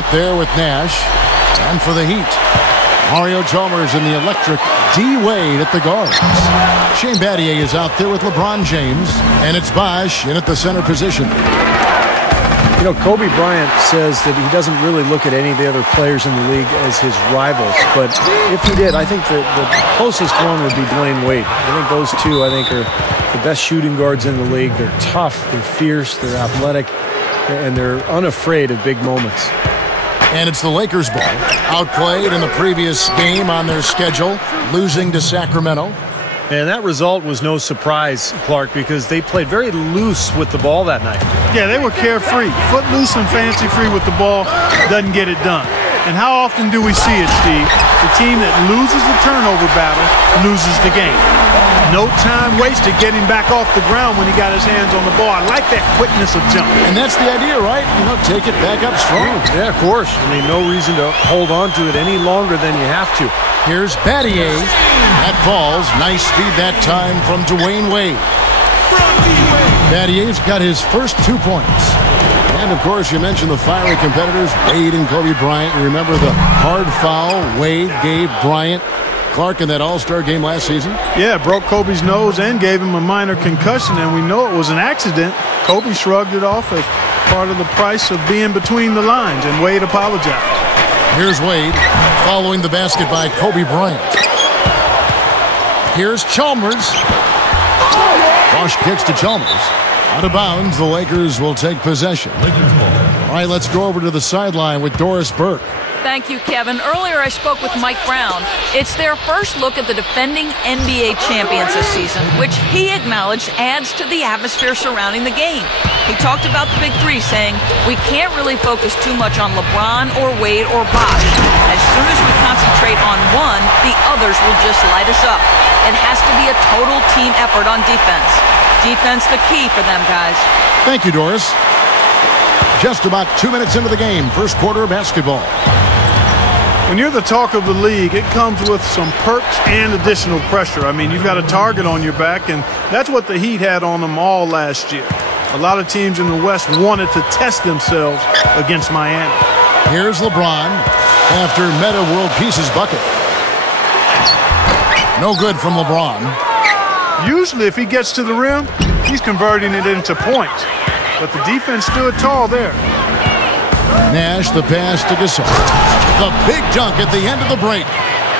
Out there with Nash. And for the Heat, Mario Chalmers and the electric D. Wade at the guards. Shane Battier is out there with LeBron James. And it's Bosh in at the center position. You know, Kobe Bryant says that he doesn't really look at any of the other players in the league as his rivals. But if he did, I think the closest one would be Dwayne Wade. I think those two, are the best shooting guards in the league. They're tough, they're fierce, they're athletic, and they're unafraid of big moments. And it's the Lakers ball. Outplayed in the previous game on their schedule, losing to Sacramento. And that result was no surprise, Clark, because they played very loose with the ball that night. Yeah, they were carefree. Footloose and fancy-free with the ball doesn't get it done. And how often do we see it, Steve? The team that loses the turnover battle loses the game. No time wasted getting back off the ground when he got his hands on the ball. I like that quickness of jump. And that's the idea, right? Take it back up strong. Yeah, of course. No reason to hold on to it any longer than you have to. Here's Battier. That falls. Nice feed that time from Dwayne Wade. Battier's got his first 2 points. And, of course, you mentioned the fiery competitors, Wade and Kobe Bryant. You remember the hard foul Wade gave Bryant, Clark, in that All-Star game last season? Yeah, broke Kobe's nose and gave him a minor concussion, and we know it was an accident. Kobe shrugged it off as part of the price of being between the lines, and Wade apologized. Here's Wade following the basket by Kobe Bryant. Here's Chalmers. Bosh kicks to Chalmers. Out of bounds, the Lakers will take possession. All right, let's go over to the sideline with Doris Burke. Thank you, Kevin. Earlier I spoke with Mike Brown. It's their first look at the defending NBA champions this season, which he acknowledged adds to the atmosphere surrounding the game. He talked about the big three, saying, we can't really focus too much on LeBron or Wade or Bosh. As soon as we concentrate on one, the others will just light us up. It has to be a total team effort on defense. Defense the key for them, guys. Thank you, Doris. Just about 2 minutes into the game, first quarter of basketball. When you're the talk of the league, it comes with some perks and additional pressure. I mean, you've got a target on your back, and that's what the Heat had on them all last year. A lot of teams in the West wanted to test themselves against Miami. Here's LeBron after Meta World Peace's bucket. No good from LeBron. Usually, if he gets to the rim, he's converting it into points. But the defense stood tall there. Nash, the pass to Gasol. The big dunk at the end of the break.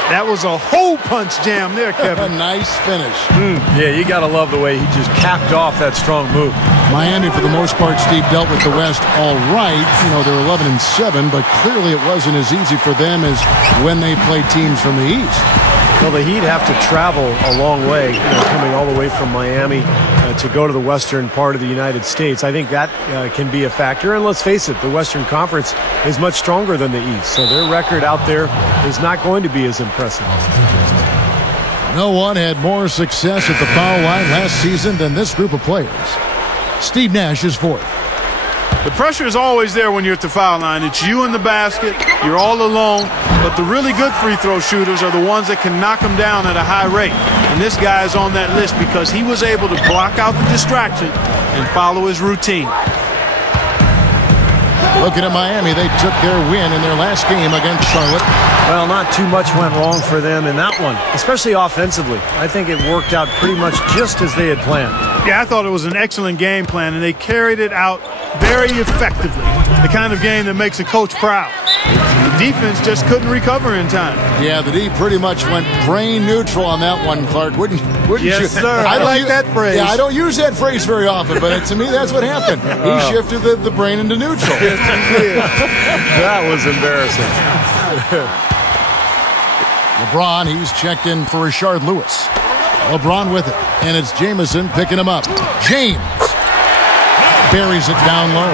That was a hole punch jam there, Kevin. A nice finish. Yeah, you got to love the way he just capped off that strong move. Miami, for the most part, Steve, dealt with the West all right. They're 11-7, but clearly it wasn't as easy for them as when they played teams from the East. Well, the Heat have to travel a long way, coming all the way from Miami to go to the western part of the United States. I think that can be a factor. And let's face it, the Western Conference is much stronger than the East. So their record out there is not going to be as impressive. No one had more success at the foul line last season than this group of players. Steve Nash is fourth. The pressure is always there when you're at the foul line. It's you in the basket. You're all alone. But the really good free throw shooters are the ones that can knock them down at a high rate. And this guy is on that list because he was able to block out the distraction and follow his routine. Looking at Miami, they took their win in their last game against Charlotte. Well, not too much went wrong for them in that one, especially offensively. I think it worked out pretty much just as they had planned. Yeah, I thought it was an excellent game plan, and they carried it out very effectively. The kind of game that makes a coach proud. The defense just couldn't recover in time. Yeah, the D pretty much went brain neutral on that one, Clark. Wouldn't yes, you? Sir. I like that phrase. Yeah, I don't use that phrase very often, but to me, that's what happened. He shifted the brain into neutral. That was embarrassing. LeBron, he's checked in for Rashard Lewis. LeBron with it, and it's Jamison picking him up. James buries it down low.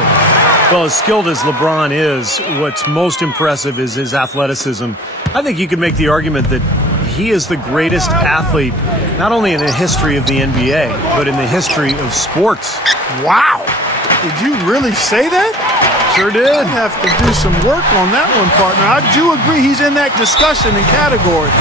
Well, as skilled as LeBron is, what's most impressive is his athleticism. I think you could make the argument that he is the greatest athlete, not only in the history of the NBA, but in the history of sports. Wow! Did you really say that? Sure did. I have to do some work on that one, partner. I do agree he's in that discussion and category.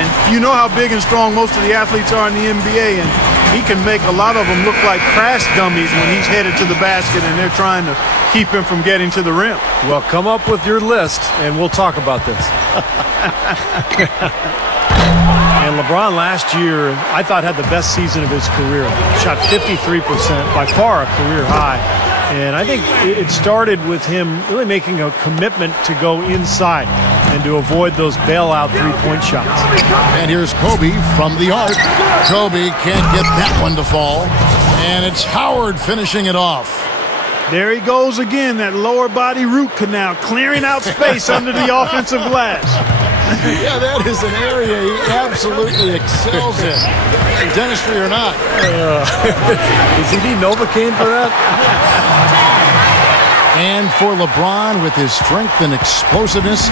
And you know how big and strong most of the athletes are in the NBA, and he can make a lot of them look like crash dummies when he's headed to the basket and they're trying to keep him from getting to the rim. Well, come up with your list, and we'll talk about this. And LeBron last year, I thought, had the best season of his career. Shot 53%, by far a career high. And I think it started with him really making a commitment to go inside and to avoid those bailout three-point shots. And here's Kobe from the arc. Kobe can't get that one to fall. And it's Howard finishing it off. There he goes again, that lower body root canal, clearing out space under the offensive glass. Yeah, that is an area he absolutely excels in, dentistry or not. Does he need Novocaine for that? And for LeBron, with his strength and explosiveness,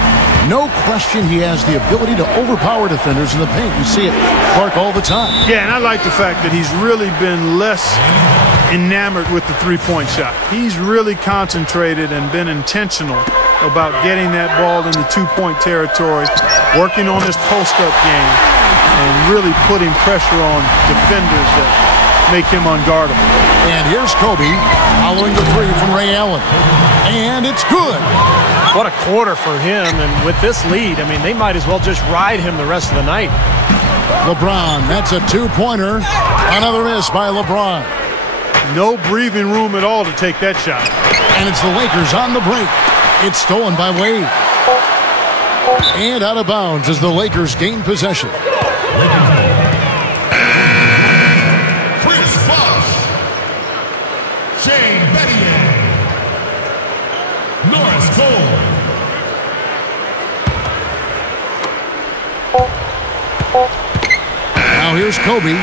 no question he has the ability to overpower defenders in the paint. You see it, Clark, all the time. Yeah, and I like the fact that he's really been less enamored with the three-point shot. He's really concentrated and been intentional about getting that ball in the two-point territory, working on his post-up game, and really putting pressure on defenders that make him unguardable. And here's Kobe following the three from Ray Allen. And it's good. What a quarter for him, and with this lead, I mean, they might as well just ride him the rest of the night. LeBron, that's a two-pointer. Another miss by LeBron. No breathing room at all to take that shot. And it's the Lakers on the break. It's stolen by Wade. And out of bounds as the Lakers gain possession. Now here's Kobe.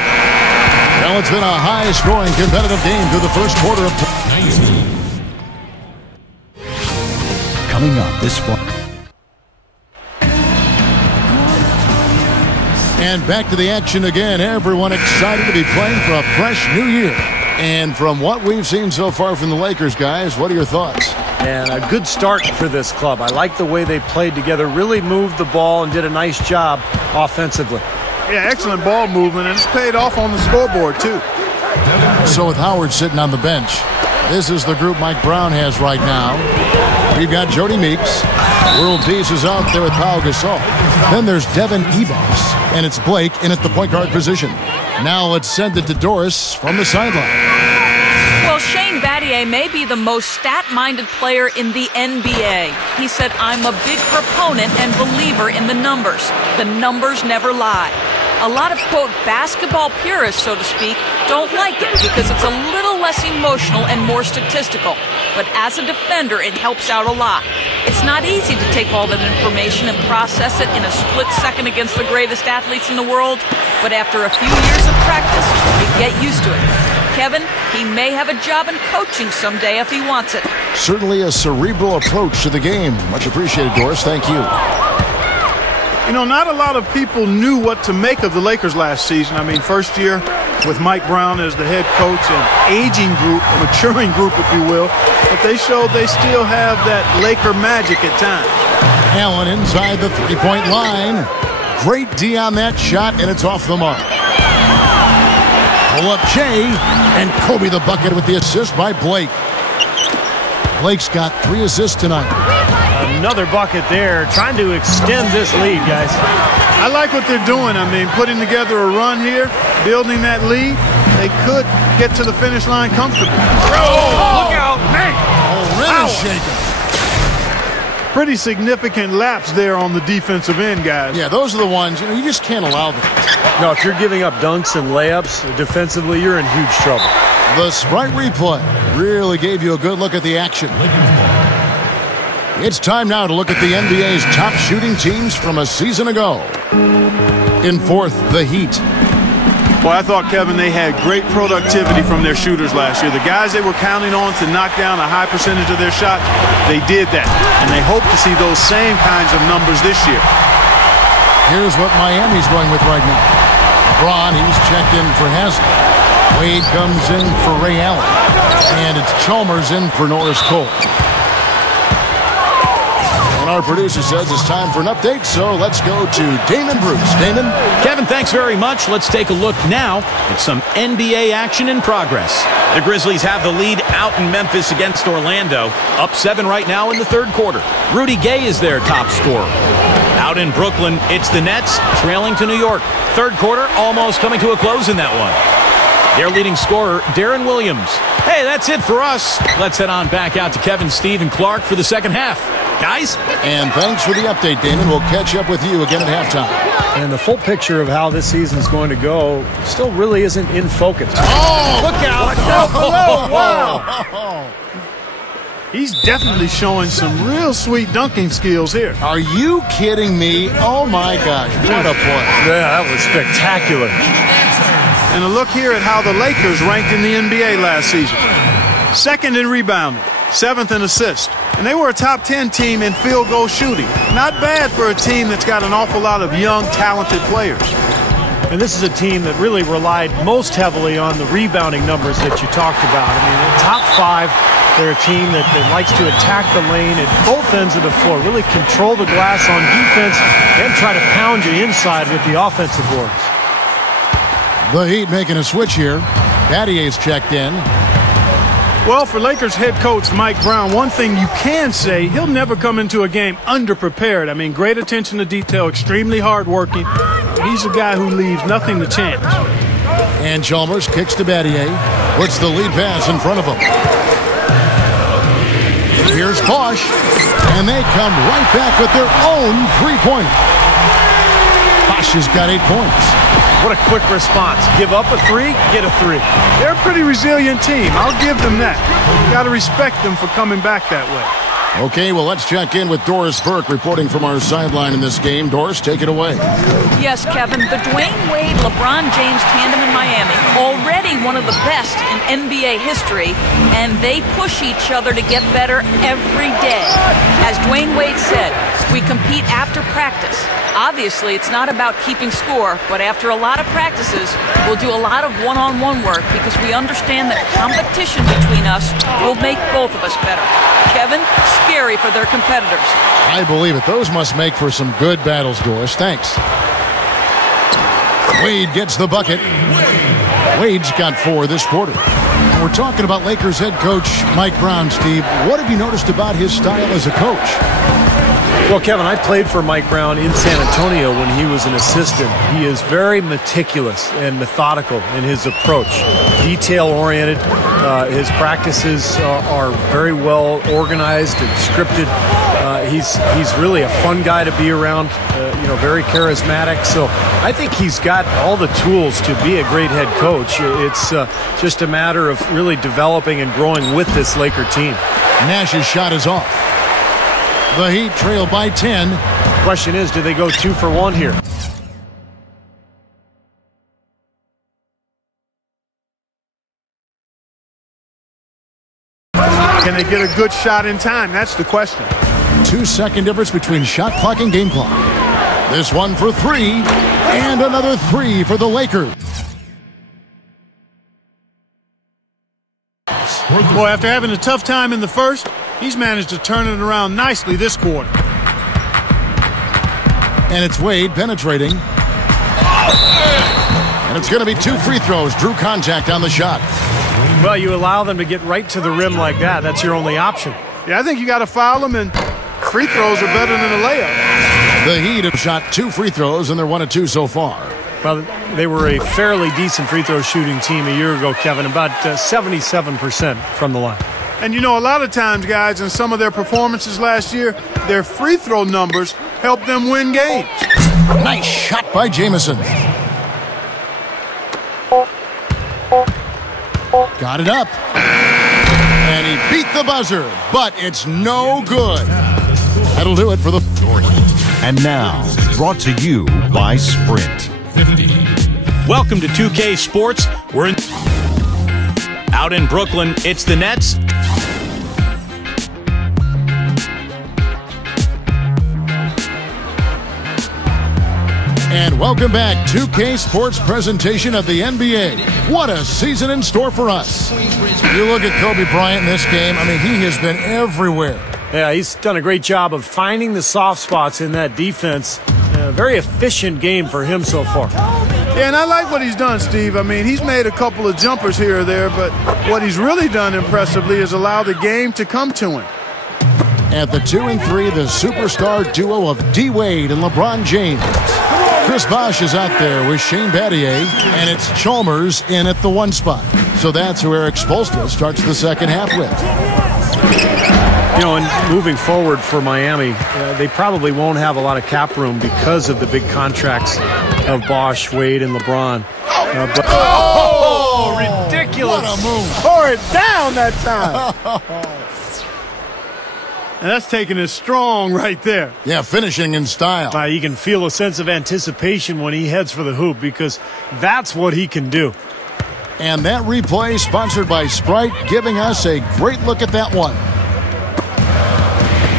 Well, it's been a high-scoring competitive game through the first quarter of 19. Coming up this fall. And back to the action again. Everyone excited to be playing for a fresh new year. And from what we've seen so far from the Lakers, guys, what are your thoughts? And a good start for this club. I like the way they played together, really moved the ball and did a nice job offensively. Yeah, excellent ball movement, and it's paid off on the scoreboard, too. So with Howard sitting on the bench, this is the group Mike Brown has right now. We've got Jody Meeks. World Peace is out there with Pau Gasol. Then there's Devin Ebos, and it's Blake in at the point guard position. Now let's send it to Doris from the sideline. Well, Shane Battier may be the most stat-minded player in the NBA. He said, "I'm a big proponent and believer in the numbers. The numbers never lie." A lot of, quote, basketball purists, so to speak, don't like it because it's a little less emotional and more statistical. But as a defender, it helps out a lot. It's not easy to take all that information and process it in a split second against the greatest athletes in the world. But after a few years of practice, you get used to it. Kevin, he may have a job in coaching someday if he wants it. Certainly a cerebral approach to the game. Much appreciated, Doris. Thank you. You know, not a lot of people knew what to make of the Lakers last season. I mean, first year with Mike Brown as the head coach, an aging group, a maturing group, if you will. But they showed they still have that Laker magic at times. Allen inside the three-point line. Great D on that shot, and it's off the mark. Pull up Jay, and Kobe the bucket with the assist by Blake. Blake's got 3 assists tonight. Another bucket there, trying to extend this lead, guys. I like what they're doing. I mean, putting together a run here, building that lead. They could get to the finish line comfortably. Oh, look out, man! Oh, really shaking. Pretty significant lapse there on the defensive end, guys. Yeah, those are the ones, you know, you just can't allow that. No, if you're giving up dunks and layups defensively, you're in huge trouble. The Sprite replay really gave you a good look at the action. It's time now to look at the NBA's top shooting teams from a season ago. In fourth, the Heat. Well, I thought, Kevin, they had great productivity from their shooters last year. The guys they were counting on to knock down a high percentage of their shots, they did that. And they hope to see those same kinds of numbers this year. Here's what Miami's going with right now. LeBron, he's checked in for Haslem. Wade comes in for Ray Allen. And it's Chalmers in for Norris Cole. And our producer says it's time for an update, so let's go to Damon Bruce. Damon? Kevin, thanks very much. Let's take a look now at some NBA action in progress. The Grizzlies have the lead out in Memphis against Orlando. Up 7 right now in the third quarter. Rudy Gay is their top scorer. Out in Brooklyn, it's the Nets trailing to New York. Third quarter almost coming to a close in that one. Their leading scorer, Darren Williams. Hey, that's it for us. Let's head on back out to Kevin, Steve, and Clark for the second half. Guys? And thanks for the update, Damon. We'll catch up with you again at halftime. And the full picture of how this season's going to go still really isn't in focus. Oh! Look out! Oh, Wow! He's definitely showing some real sweet dunking skills here. Are you kidding me? Oh, my gosh. What a play. Yeah, that was spectacular. And a look here at how the Lakers ranked in the NBA last season. Second in rebounding, 7th in assists. And they were a top 10 team in field goal shooting. Not bad for a team that's got an awful lot of young, talented players. And this is a team that really relied most heavily on the rebounding numbers that you talked about. I mean, the top 5, they're a team that likes to attack the lane at both ends of the floor, really control the glass on defense, and try to pound you inside with the offensive boards. The Heat making a switch here. Battier's checked in. Well, for Lakers head coach Mike Brown, one thing you can say, he'll never come into a game underprepared. I mean, great attention to detail, extremely hardworking. He's a guy who leaves nothing to chance. And Chalmers kicks to Battier. Puts the lead pass in front of him. Here's Bosch. And they come right back with their own three-pointer. Bosch has got 8 points. What a quick response. Give up a 3, get a 3. They're a pretty resilient team. I'll give them that. You got to respect them for coming back that way. Okay, well, let's check in with Doris Burke reporting from our sideline in this game. Doris, take it away. Yes, Kevin, the Dwayne Wade, LeBron James tandem in Miami, already one of the best in NBA history, and they push each other to get better every day. As Dwayne Wade said, we compete after practice. Obviously, it's not about keeping score, but after a lot of practices, we'll do a lot of one-on-one work because we understand that competition between us will make both of us better. Kevin, scary for their competitors. I believe it. Those must make for some good battles, Doris. Thanks. Wade gets the bucket. Wade's got 4 this quarter. And we're talking about Lakers head coach Mike Brown, Steve. What have you noticed about his style as a coach? Well, Kevin, I played for Mike Brown in San Antonio when he was an assistant. He is very meticulous and methodical in his approach, detail-oriented. His practices are very well organized and scripted. He's really a fun guy to be around, very charismatic. So I think he's got all the tools to be a great head coach. It's just a matter of really developing and growing with this Laker team. Nash's shot is off. The Heat trail by 10. Question is, do they go 2 for 1 here? Can they get a good shot in time? That's the question. 2-second difference between shot clock and game clock. This one for 3, and another 3 for the Lakers. Boy, after having a tough time in the first, he's managed to turn it around nicely this quarter. And it's Wade penetrating. And it's going to be 2 free throws. Drew contact on the shot. Well, you allow them to get right to the rim like that. That's your only option. Yeah, I think you got to foul them, and free throws are better than a layup. The Heat have shot 2 free throws, and they're 1 of 2 so far. Well, they were a fairly decent free throw shooting team a year ago, Kevin, about 77% from the line. And, a lot of times, guys, in some of their performances last year, their free throw numbers helped them win games. Nice shot by Jamison. Got it up. And he beat the buzzer, but it's no good. That'll do it for the Jordan. And now, brought to you by Sprint. Welcome to 2K Sports. We're out in Brooklyn. It's the Nets. And welcome back, 2K Sports presentation of the NBA. What a season in store for us. You look at Kobe Bryant in this game. I mean, he has been everywhere. Yeah, he's done a great job of finding the soft spots in that defense. Very efficient game for him so far. Yeah, and I like what he's done, Steve. I mean, he's made a couple of jumpers here or there, but what he's really done impressively is allow the game to come to him. At the 2 and 3, the superstar duo of D. Wade and LeBron James. Chris Bosh is out there with Shane Battier, and it's Chalmers in at the 1 spot. So that's who Eric Spoelstra starts the second half with. You know, and moving forward for Miami, they probably won't have a lot of cap room because of the big contracts of Bosh, Wade, and LeBron. Ridiculous. What a move. Tore it down that time. And that's taking it strong right there. Yeah, finishing in style. You can feel a sense of anticipation when he heads for the hoop because that's what he can do. And that replay sponsored by Sprite, giving us a great look at that one.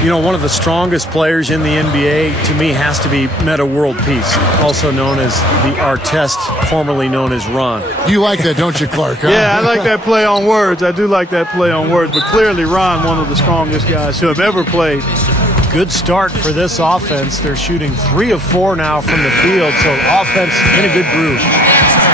You know, one of the strongest players in the NBA, to me, has to be Metta World Peace, also known as the Artest, formerly known as Ron. You like that, don't you, Clark? Huh? Yeah, I like that play on words. I do like that play on words. But clearly, Ron, one of the strongest guys who have ever played. Good start for this offense. They're shooting 3 of 4 now from the field, so offense in a good groove.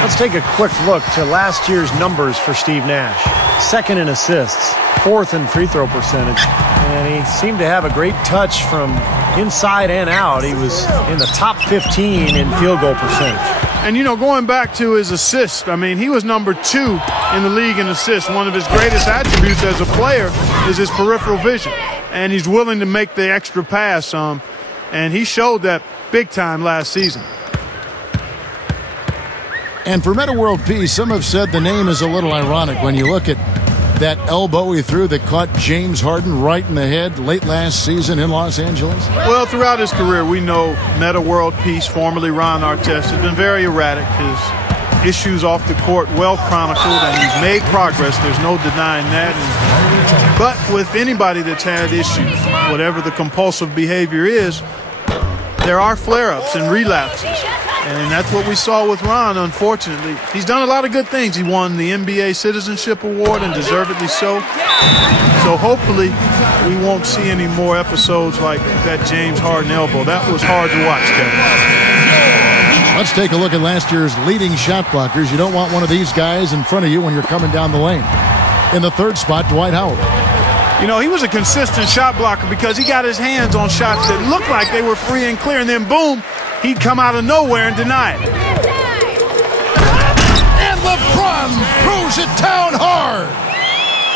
Let's take a quick look to last year's numbers for Steve Nash. 2nd in assists, 4th in free throw percentage, and he seemed to have a great touch from inside and out. He was in the top 15 in field goal percentage. And, you know, going back to his assist, I mean, he was number 2 in the league in assists. One of his greatest attributes as a player is his peripheral vision, and he's willing to make the extra pass. And he showed that big time last season. And for Metta World Peace, some have said the name is a little ironic when you look at that elbow he threw that caught James Harden right in the head late last season in Los Angeles. Well, throughout his career, we know Metta World Peace, formerly Ron Artest, has been very erratic. His issues off the court well chronicled, and he's made progress. There's no denying that. But with anybody that's had issues, whatever the compulsive behavior is, there are flare-ups and relapses. And that's what we saw with Ron, unfortunately. He's done a lot of good things. He won the NBA Citizenship Award, and deservedly so. So hopefully we won't see any more episodes like that James Harden elbow. That was hard to watch, Kevin. Let's take a look at last year's leading shot blockers. You don't want one of these guys in front of you when you're coming down the lane. In the 3rd spot, Dwight Howard. You know, he was a consistent shot blocker because he got his hands on shots that looked like they were free and clear, and then boom, he'd come out of nowhere and deny it. And LeBron throws it down hard.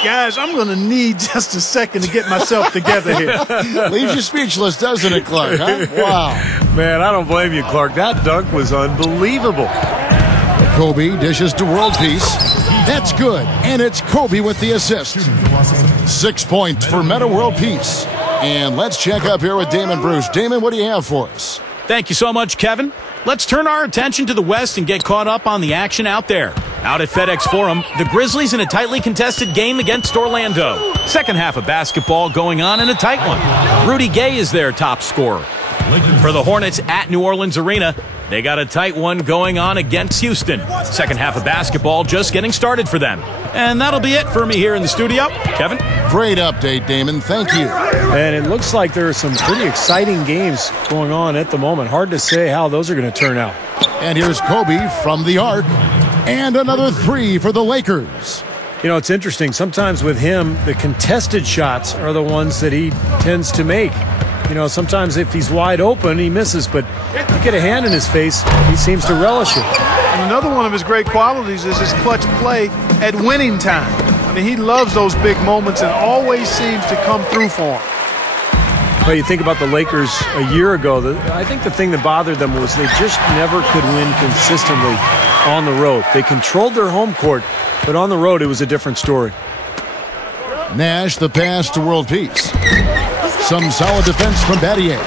Guys, I'm going to need just a second to get myself together here. Leaves you speechless, doesn't it, Clark? Huh? Wow. Man, I don't blame you, Clark. That dunk was unbelievable. Kobe dishes to World Peace. That's good, and it's Kobe with the assist. 6 points for Metta World Peace. And let's check up here with Damon Bruce. Damon, what do you have for us? Thank you so much, Kevin. Let's turn our attention to the West and get caught up on the action out there. Out at FedEx Forum, the Grizzlies in a tightly contested game against Orlando. Second half of basketball going on in a tight one. Rudy Gay is their top scorer. For the Hornets at New Orleans Arena, they got a tight one going on against Houston. Second half of basketball just getting started for them. And that'll be it for me here in the studio. Kevin? Great update, Damon. Thank you. And it looks like there are some pretty exciting games going on at the moment. Hard to say how those are going to turn out. And here's Kobe from the arc. And another 3 for the Lakers. You know, it's interesting. Sometimes with him, the contested shots are the ones that he tends to make. You know, sometimes if he's wide open, he misses, but you get a hand in his face, he seems to relish it. And another one of his great qualities is his clutch play at winning time. I mean, he loves those big moments and always seems to come through for him. Well, you think about the Lakers a year ago, I think the thing that bothered them was they just never could win consistently on the road. They controlled their home court, but on the road it was a different story. Nash, the pass to World Peace. Some solid defense from Battier.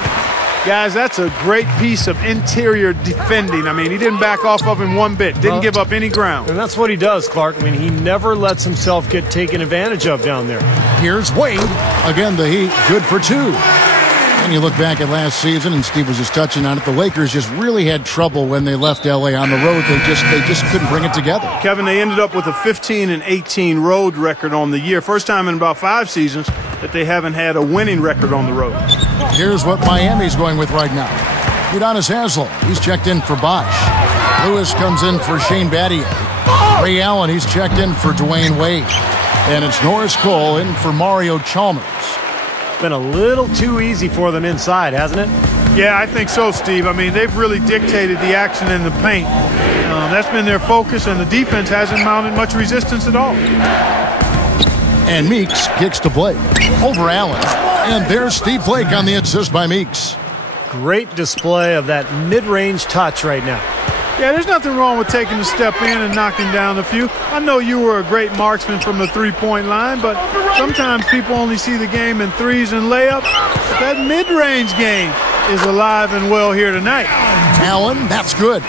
Guys, that's a great piece of interior defending. I mean, he didn't back off of him one bit. Didn't give up any ground. And that's what he does, Clark. I mean, he never lets himself get taken advantage of down there. Here's Wade. Again, the Heat, good for 2. And you look back at last season, and Steve was just touching on it, the Lakers just really had trouble when they left L.A. on the road. They just couldn't bring it together. Kevin, they ended up with a 15-18 road record on the year. First time in about 5 seasons that they haven't had a winning record on the road. Here's what Miami's going with right now. Udonis Haslem, he's checked in for Bosch. Lewis comes in for Shane Battier. Ray Allen, he's checked in for Dwayne Wade. And it's Norris Cole in for Mario Chalmers. Been a little too easy for them inside, hasn't it? Yeah, I think so, Steve. I mean, they've really dictated the action in the paint. That's been their focus, and the defense hasn't mounted much resistance at all. And Meeks kicks to Blake. Over Allen. And there's Steve Blake on the assist by Meeks. Great display of that mid-range touch right now. Yeah, there's nothing wrong with taking a step in and knocking down a few. I know you were a great marksman from the three-point line, but sometimes people only see the game in threes and layups. But that mid-range game is alive and well here tonight. Allen, that's good.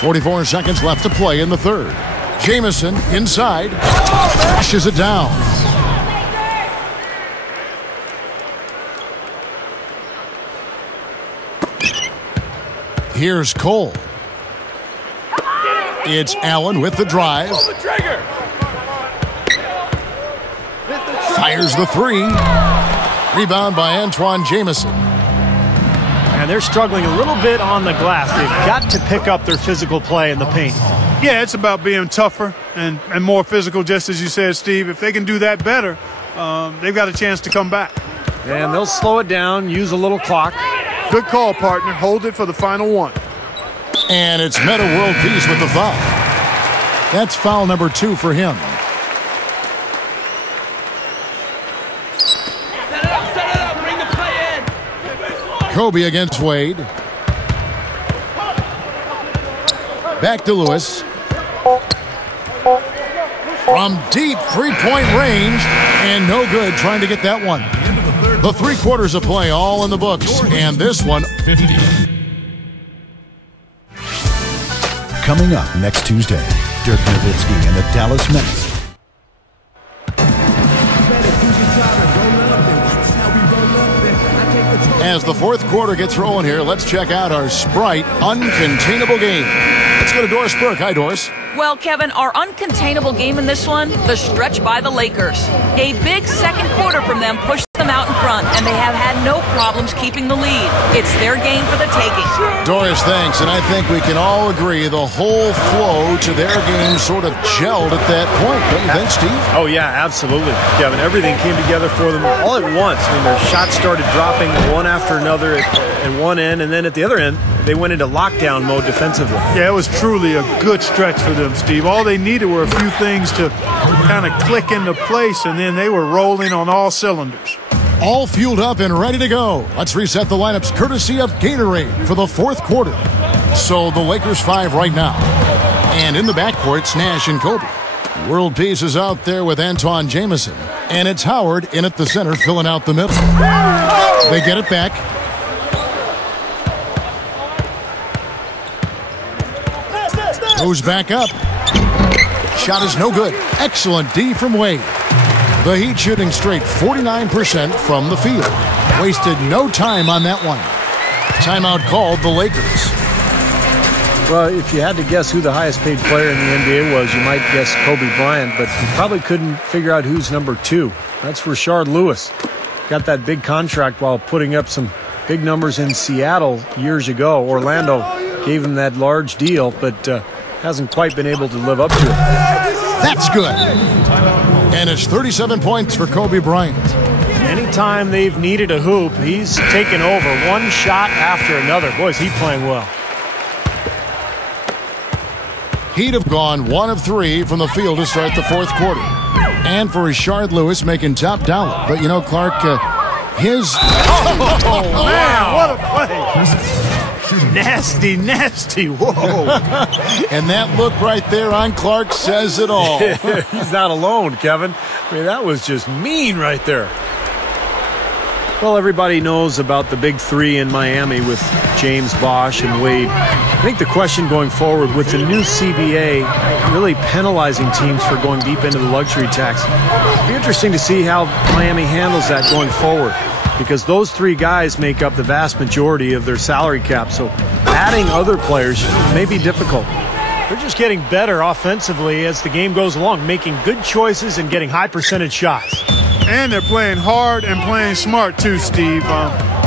44 seconds left to play in the third. Jamison inside, flashes it down. Here's Cole. It's Allen with the drive. Fires the three. Rebound by Antoine Jamison. And they're struggling a little bit on the glass. They've got to pick up their physical play in the paint. Yeah, it's about being tougher and more physical, just as you said, Steve. If they can do that better, they've got a chance to come back. And they'll slow it down, use a little clock. Good call, partner. Hold it for the final one. And it's Meta World Peace with the foul. That's foul number 2 for him. Set it up, bring the play in. Kobe against Wade. Back to Lewis. From deep three-point range, and no good trying to get that one. The 3 quarters of play all in the books, and this one. Coming up next Tuesday, Dirk Nowitzki and the Dallas Mavericks. As the 4th quarter gets rolling here, let's check out our Sprite Uncontainable Game. Let's go to Doris Burke. Hi, Doris. Well, Kevin, our uncontainable game in this one, the stretch by the Lakers. A big second quarter from them pushed them out in front, and they have had no problems keeping the lead. It's their game for the taking. Doris, thanks. And I think we can all agree the whole flow to their game sort of gelled at that point. Don't you think, Steve? Oh, yeah, absolutely, Kevin. Everything came together for them all at once. I mean, their shots started dropping one after another at one end, and then at the other end, they went into lockdown mode defensively. Yeah, it was truly a good stretch for them, Steve. All they needed were a few things to kind of click into place, and then they were rolling on all cylinders. All fueled up and ready to go. Let's reset the lineups courtesy of Gatorade for the 4th quarter. So the Lakers 5 right now. And in the backcourt, it's Nash and Kobe. World Peace is out there with Antoine Jamison. And it's Howard in at the center filling out the middle. They get it back. Goes back up. Shot is no good. Excellent D from Wade. The Heat shooting straight 49% from the field. Wasted no time on that one. Timeout called the Lakers. Well, if you had to guess who the highest paid player in the NBA was, you might guess Kobe Bryant, but you probably couldn't figure out who's number 2. That's Rashard Lewis. Got that big contract while putting up some big numbers in Seattle years ago. Orlando gave him that large deal, but hasn't quite been able to live up to it. That's good. And it's 37 points for Kobe Bryant. Anytime they've needed a hoop, he's taken over one shot after another. Boy, is he playing well. He'd have gone 1 of 3 from the field to start the 4th quarter. And for Rashard Lewis making top dollar. But, you know, Clark, his... Oh, man, what a play. Nasty, nasty. Whoa. And that look right there on Clark says it all. He's not alone, Kevin. I mean, that was just mean right there. Well, everybody knows about the big 3 in Miami with James, Bosch, and Wade. I think the question going forward with the new CBA really penalizing teams for going deep into the luxury tax, it'll be interesting to see how Miami handles that going forward, because those 3 guys make up the vast majority of their salary cap. So adding other players may be difficult. They're just getting better offensively as the game goes along, making good choices and getting high percentage shots. And they're playing hard and playing smart too, Steve.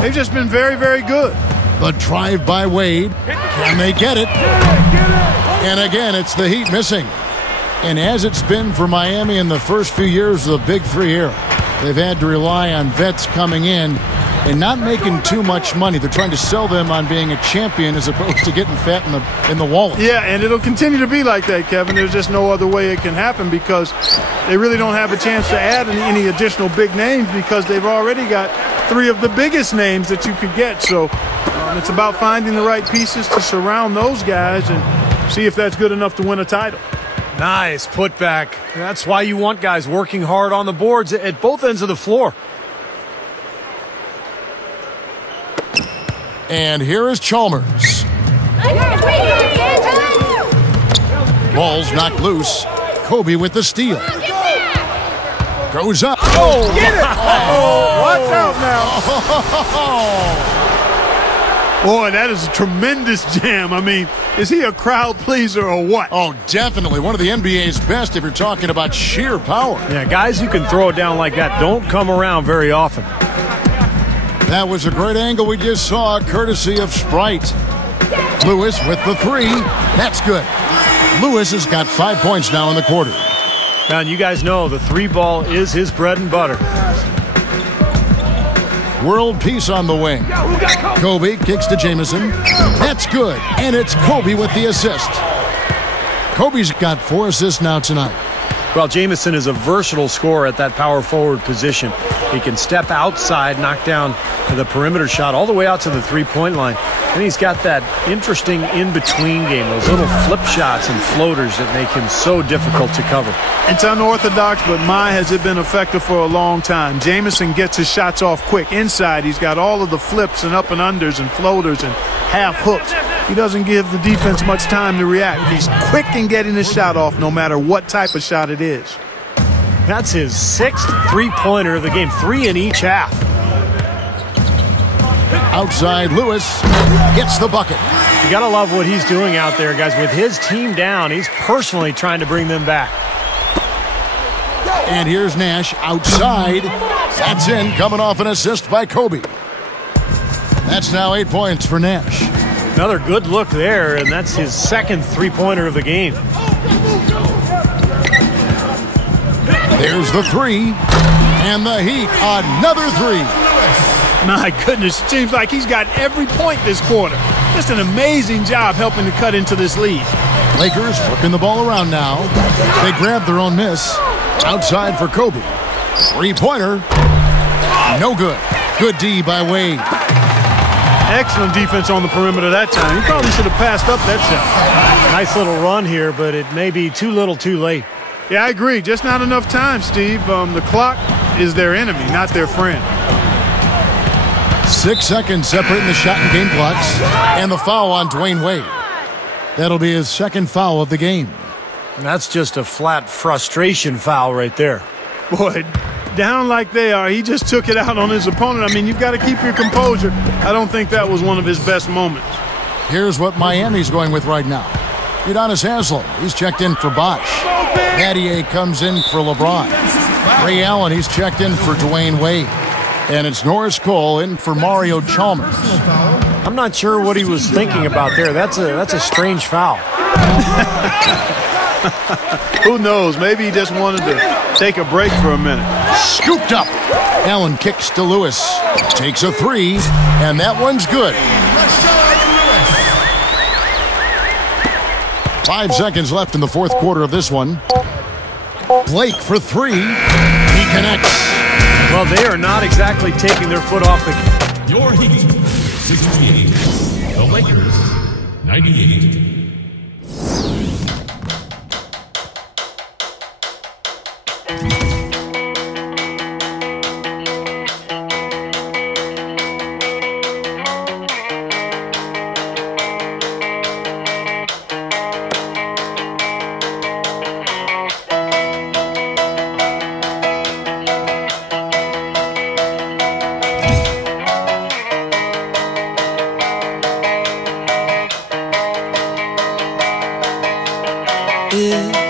They've just been very, very good. The drive by Wade. Can they get it? And again, it's the Heat missing. And as it's been for Miami in the first few years of the Big Three era, they've had to rely on vets coming in and not making too much money. They're trying to sell them on being a champion as opposed to getting fat in the wallet. Yeah, and it'll continue to be like that, Kevin. There's just no other way it can happen because they really don't have a chance to add any additional big names because they've already got 3 of the biggest names that you could get. So it's about finding the right pieces to surround those guys and see if that's good enough to win a title. Nice putback. That's why you want guys working hard on the boards at both ends of the floor. And here is Chalmers. Ball's knocked loose. Kobe with the steal. Goes up. Oh, get it! Oh, watch out now. Boy, that is a tremendous jam. I mean, is he a crowd pleaser or what? Oh, definitely. One of the NBA's best if you're talking about sheer power. Yeah, guys who can throw it down like that don't come around very often. That was a great angle we just saw, courtesy of Sprite. Lewis with the 3. That's good. Lewis has got 5 points now in the quarter. Now, and you guys know the 3 ball is his bread and butter. World peace on the wing. Kobe kicks to Jamison. That's good. And it's Kobe with the assist. Kobe's got 4 assists now tonight. Well, Jamison is a versatile scorer at that power forward position. He can step outside, knock down the perimeter shot all the way out to the three-point line. And he's got that interesting in-between game, those little flip shots and floaters that make him so difficult to cover. It's unorthodox, but my, has it been effective for a long time. Jamison gets his shots off quick. Inside, he's got all of the flips and up and unders and floaters and half hooks. He doesn't give the defense much time to react. He's quick in getting his shot off no matter what type of shot it is. That's his 6th three-pointer of the game, 3 in each half. Outside, Lewis gets the bucket. You got to love what he's doing out there, guys. With his team down, he's personally trying to bring them back. And here's Nash outside. That's in, coming off an assist by Kobe. That's now 8 points for Nash. Another good look there, and that's his 2nd three-pointer of the game. There's the 3. And the Heat, another 3. My goodness, it seems like he's got every point this quarter. Just an amazing job helping to cut into this lead. Lakers working the ball around now. They grab their own miss. Outside for Kobe. 3-pointer. No good. Good D by Wade. Excellent defense on the perimeter that time. He probably should have passed up that shot. Nice little run here, but it may be too little too late. Yeah, I agree. Just not enough time, Steve. The clock is their enemy, not their friend. 6 seconds separating the shot and game clocks. And the foul on Dwayne Wade. That'll be his 2nd foul of the game. And that's just a flat frustration foul right there. Boy, down like they are, he just took it out on his opponent. I mean, you've got to keep your composure. I don't think that was one of his best moments. Here's what Miami's going with right now. Udonis Haslem, he's checked in for Bosh. Battier comes in for LeBron. Ray Allen, he's checked in for Dwayne Wade. And it's Norris Cole in for Mario Chalmers. I'm not sure what he was thinking about there. That's a strange foul. Who knows? Maybe he just wanted to take a break for a minute. Scooped up. Allen kicks to Lewis. Takes a 3, and that one's good. 5 seconds left in the 4th quarter of this one. Blake for 3. He connects. Well, they are not exactly taking their foot off the... Your Heat, 68. The Lakers, 98. Yeah.